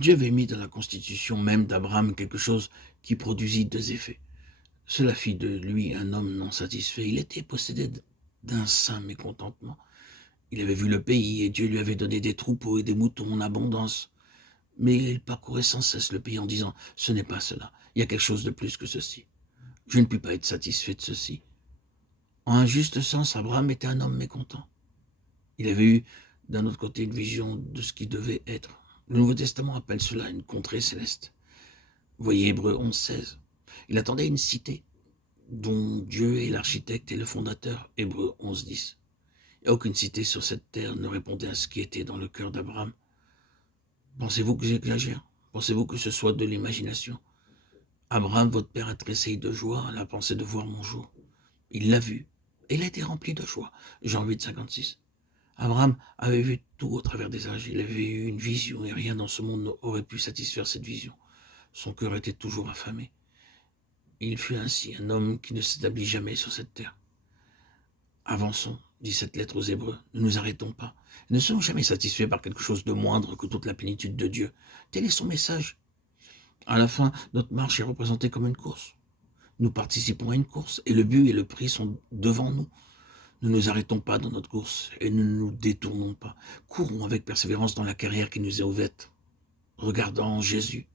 Dieu avait mis dans la constitution même d'Abraham quelque chose qui produisit deux effets. Cela fit de lui un homme non satisfait. Il était possédé d'un saint mécontentement. Il avait vu le pays et Dieu lui avait donné des troupeaux et des moutons en abondance. Mais il parcourait sans cesse le pays en disant « Ce n'est pas cela, il y a quelque chose de plus que ceci. Je ne puis pas être satisfait de ceci. » En un juste sens, Abraham était un homme mécontent. Il avait eu d'un autre côté une vision de ce qui devait être. Le Nouveau Testament appelle cela une contrée céleste. Voyez Hébreux 11, 16. Il attendait une cité dont Dieu est l'architecte et le fondateur. Hébreux 11, 10. Et aucune cité sur cette terre ne répondait à ce qui était dans le cœur d'Abraham. Pensez-vous que j'exagère? Pensez-vous que ce soit de l'imagination? Abraham, votre père, a tressailli de joie à la pensée de voir mon jour. Il l'a vu, et il a été rempli de joie. Jean 8, 56. Abraham avait vu tout au travers des âges. Il avait eu une vision, et rien dans ce monde n'aurait pu satisfaire cette vision. Son cœur était toujours affamé. Il fut ainsi un homme qui ne s'établit jamais sur cette terre. Avançons, dit cette lettre aux Hébreux, ne nous arrêtons pas. Ne soyons jamais satisfaits par quelque chose de moindre que toute la plénitude de Dieu. Tel est son message. À la fin, notre marche est représentée comme une course. Nous participons à une course et le but et le prix sont devant nous. Ne nous arrêtons pas dans notre course et ne nous détournons pas. Courons avec persévérance dans la carrière qui nous est ouverte. Regardant Jésus.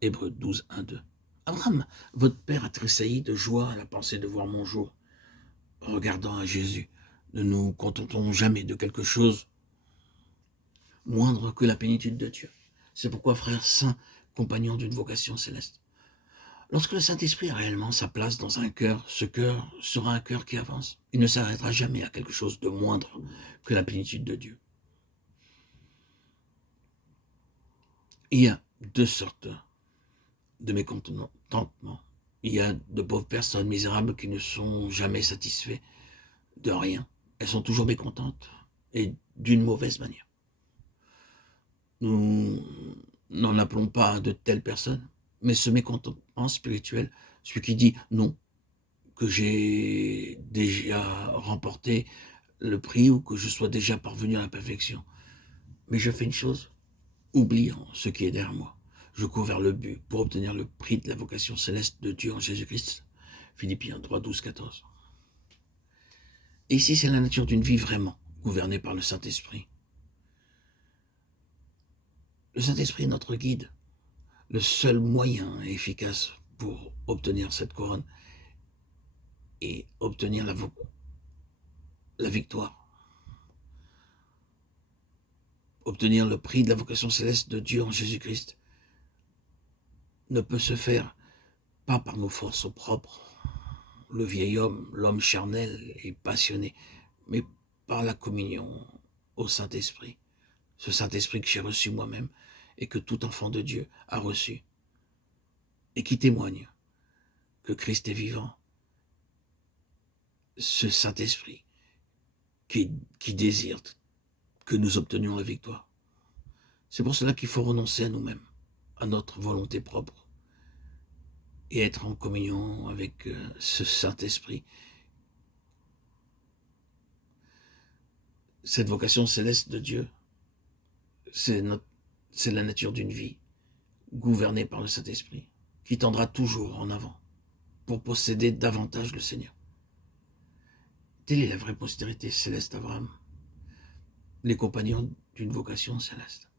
Hébreux 12, 1, 2. Abraham, votre père a tressailli de joie à la pensée de voir mon jour. Regardant à Jésus, ne nous contentons jamais de quelque chose moindre que la plénitude de Dieu. C'est pourquoi, frères saints, compagnons d'une vocation céleste, lorsque le Saint-Esprit a réellement sa place dans un cœur, ce cœur sera un cœur qui avance. Il ne s'arrêtera jamais à quelque chose de moindre que la plénitude de Dieu. Il y a deux sortes de mécontentement. Il y a de pauvres personnes misérables qui ne sont jamais satisfaits de rien. Elles sont toujours mécontentes et d'une mauvaise manière. Nous n'en appelons pas de telles personnes, mais ce mécontentement spirituel, celui qui dit non, que j'ai déjà remporté le prix ou que je sois déjà parvenu à la perfection. Mais je fais une chose, oubliant ce qui est derrière moi. Je cours vers le but pour obtenir le prix de la vocation céleste de Dieu en Jésus-Christ. Philippiens 3, 12, 14. Et ici, c'est la nature d'une vie vraiment gouvernée par le Saint-Esprit. Le Saint-Esprit est notre guide, le seul moyen efficace pour obtenir cette couronne et obtenir la victoire. Obtenir le prix de la vocation céleste de Dieu en Jésus-Christ ne peut se faire pas par nos forces propres, le vieil homme, l'homme charnel et passionné, mais par la communion au Saint-Esprit. Ce Saint-Esprit que j'ai reçu moi-même et que tout enfant de Dieu a reçu et qui témoigne que Christ est vivant. Ce Saint-Esprit qui désire que nous obtenions la victoire. C'est pour cela qu'il faut renoncer à nous-mêmes, à notre volonté propre et être en communion avec ce Saint-Esprit. Cette vocation céleste de Dieu, c'est la nature d'une vie gouvernée par le Saint-Esprit, qui tendra toujours en avant pour posséder davantage le Seigneur. Telle est la vraie postérité céleste d'Abraham, les compagnons d'une vocation céleste.